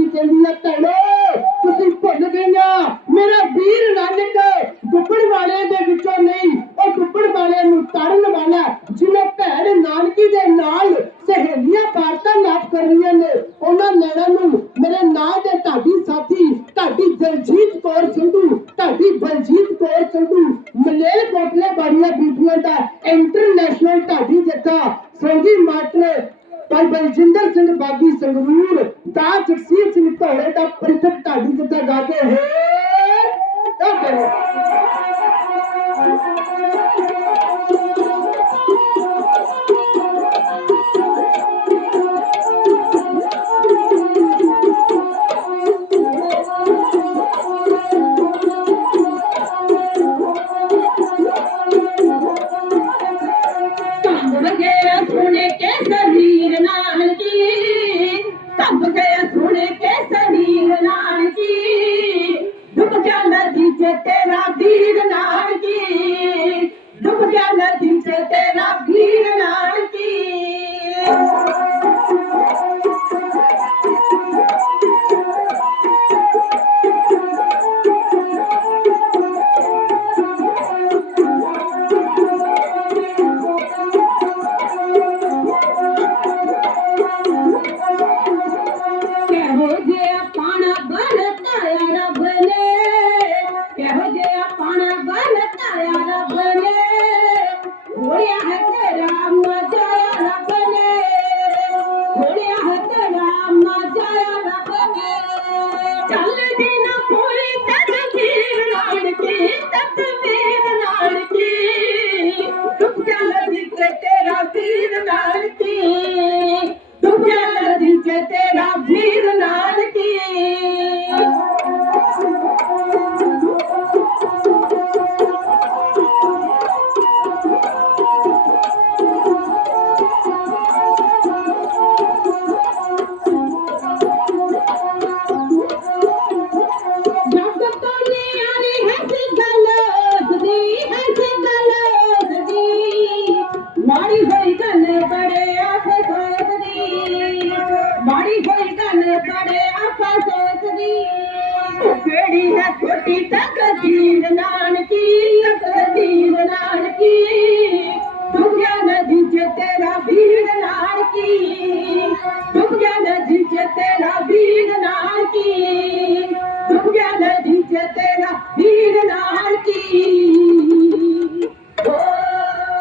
ਕੀ ਕਹਿੰਦੀ ਆ, ਭੈਣੋ, ਤੁਸੀਂ ਭੁੱਲ ਗਈਆਂ ਮੇਰਾ ਵੀਰ ਨਾਨਕ ਡੁੱਬਣ ਵਾਲਿਆਂ ਦੇ ਵਿੱਚੋਂ ਨਹੀਂ, ਉਹ ਡੁੱਬਣ ਵਾਲਿਆਂ ਨੂੰ ਤਾਰਨ ਵਾਲਾ ਜਿਹਨੇ ਭੈਣ ਨਾਨਕੀ ਦੇ ਨਾਲ ਸਹੇਲੀਆਂ ਵਾਰਤਾਲਾਪ ਕਰ ਰਹੀਆਂ ਨੇ। ਉਹਨਾਂ ਨੈਣਾ ਨੂੰ ਮੇਰੇ ਨਾਂ ਦੇ ਢਾਡੀ ਸਾਥੀ ਢਾਡੀ ਦਲਜੀਤ ਕੌਰ ਸੰਧੂ ਢਾਡੀ ਬਲਜੀਤ ਕੌਰ ਸੰਧੂ ਮਲੇਲ ਕੋਟਲੇ ਬਾੜੀਆਂ ਬੀਬੀਆਂ ਦਾ ਇੰਟਰਨੈਸ਼ਨਲ ਢਾਡੀ ਜੱਥਾ ਸੰਗੀ ਮਾਟਰ ਭਾਈ ਬਲਜਿੰਦਰ ਸਿੰਘ ਬਾਗੀ ਸੰਗਰੂਰ ता चिक्सी चिंता है ता परितक ता गाते हैं ता करो? ਨਾਨਕੀ ਕੰਬ ਗਿਆ ਸੁਣ कबीर नानकी மாடி போய் கண்ணு படையாக மாடி போய் ਉਹ ਹੈ ਛੋਟੀ ਤਕਦੀਰ ਨਾਨਕੀ ਤਕਦੀਰ ਨਾਨਕੀ।